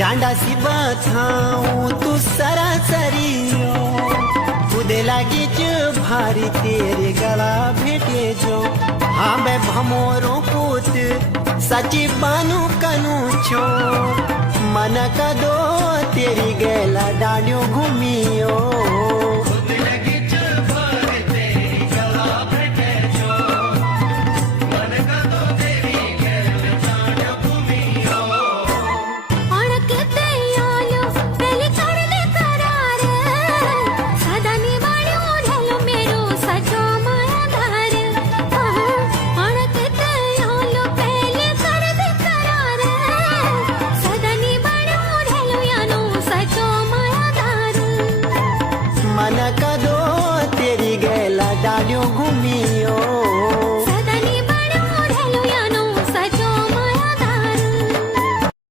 डांडा सी बथाऊं तू सरासरियो कूदे लागी जो भारी तेरे गला भेटे जो हाँ बे भमोरो पूत सची बानू कनू छो मन का दो तेरी गैला डांडियो घूमियो